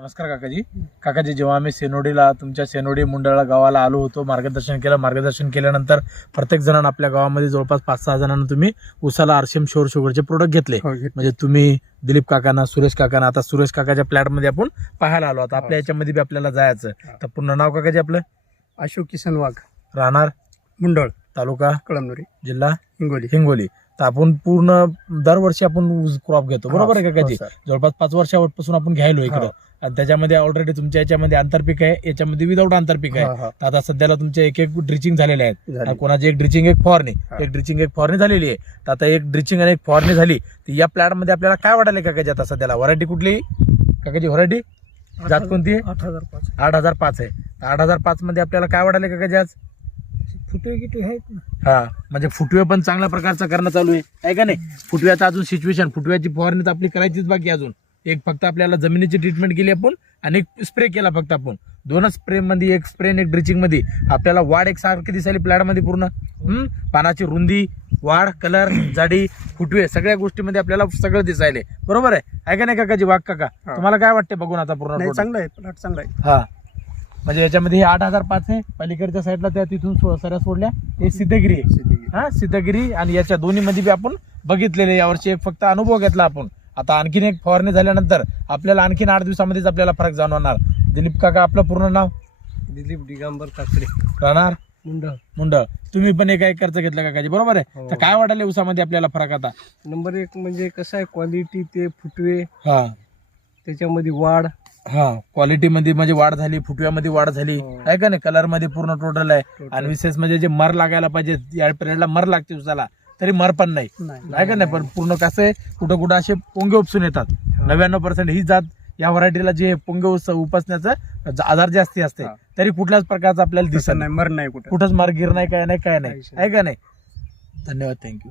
नमस्कार काकाजी. काकाजी, जेव्हा आम्ही सेनोडीला तुमच्या सेनोडी मुंडळा गावाला आलो होतो, मार्गदर्शन केल्यानंतर प्रत्येक जणांना आपल्या गावामध्ये जवळपास 5-6 जणांना तुम्ही उसाला आरसीएम शुअर शुगरचे प्रोडक्ट घेतले. म्हणजे तुम्ही दिलीप काकांना, सुरेश काकांना, आता सुरेश काकाच्या प्लॅटमध्ये आपण पाहायला आलो. आता आपल्या याच्यामध्ये बी आपल्याला जायचं. तर पूर्ण नाव काकाजी आपलं? अशोक किसन वाघ, राहणार मुंडळ, तालुका कळमनुरी, जिल्हा हिंगोली. तर आपण पूर्ण दरवर्षी आपण ऊस क्रॉप घेतो, बरोबर आहे काकाजी? हो, सर. जवळपास 5 वर्षापासून आपण घ्यायलो इकडं. आणि त्याच्यामध्ये ऑलरेडी तुमच्या याच्यामध्ये आंतरपीक आहे, याच्यामध्ये विदाऊट आंतरपीक आहे. तर आता सध्याला तुमच्या एक ड्रिचिंग झालेले आहेत. झाली. कोणाची एक ड्रिचिंग एक फवारणी झालेली आहे. तर आता एक ड्रिचिंग आणि एक फवारणी झाली. तर या प्लॅट मध्ये आपल्याला काय वाटायला काकाजी आता सध्याला? व्हरायटी कुठली काकाजी? व्हरायटी जात कोणती आहे? 8005. 8005 आहे. 8005 मध्ये आपल्याला काय वाटायला काकाजी आज? फुटवे गिटे आहेत ना. हा, म्हणजे फुटवे पण चांगल्या प्रकारचं करणं चालू आहे का नाही? फुटव्याचं अजून सिच्युएशन, फुटव्याची फवारणी तर आपली करायचीच बाकी. अजून एक फक्त आपल्याला जमिनीची ट्रीटमेंट केली आपण आणि एक स्प्रे केला फक्त आपण. 2च स्प्रे मध्ये, एक स्प्रे आणि एक ड्रिचिंग मध्ये आपल्याला वाढ एक सारखी दिसायली प्लॅट मध्ये पूर्ण. पानाची रुंदी, वाढ, कलर, जाडी, फुटवे सगळ्या गोष्टीमध्ये आपल्याला सगळं दिसायले. बरोबर आहे का नाही काकाजी? वाघ काका, तुम्हाला काय वाटते बघून आता पूर्ण? चांगलं आहे, प्लॉट चांगला आहे. हा, म्हणजे याच्यामध्ये हे 8005 आहे. पलीकडच्या साईडला त्या तिथून सऱ्या सोडल्या हे सिद्धगिरी आहे. हा, सिद्धगिरी. आणि याच्या दोन्ही मध्ये बी आपण बघितलेले. यावर्षी एक फक्त अनुभव घेतला आपण. आता आणखीन एक फवारणी झाल्यानंतर आपल्याला आणखीन 8 दिवसामध्येच आपल्याला फरक जाणवणार. दिलीप काका, आपलं पूर्ण नाव? दिलीप दिगंबर काकडे, राहणार मुंडळ. तुम्ही पण एका एकरचं घेतलं काकाजी, बरोबर आहे? तर काय वाटायला उसामध्ये आपल्याला फरक आता? नंबर 1 म्हणजे कसं आहे, क्वालिटी, ते फुटवे, हा त्याच्यामध्ये वाढ. हा, क्वालिटी मध्ये म्हणजे वाढ झाली, फुटव्यामध्ये वाढ झाली आहे का नाही? कलर मध्ये पूर्ण टोटल आहे. आणि विशेष म्हणजे जे मर लागायला पाहिजे, या पिरियडला मर लागते उसाला, तरी मर पण नाही आहे का नाही? पण पूर्ण कसं आहे, कुठं कुठं असे पोंगे उपसून येतात. 99% ही जात या व्हरायटीला जे पोंगे उपसण्याचं आजार जास्ती असते, तरी कुठल्याच प्रकारचा आपल्याला दिसत नाही. मर नाही, कुठंच मर गिर नाही, काय नाही आहे का नाही? धन्यवाद, थँक्यू.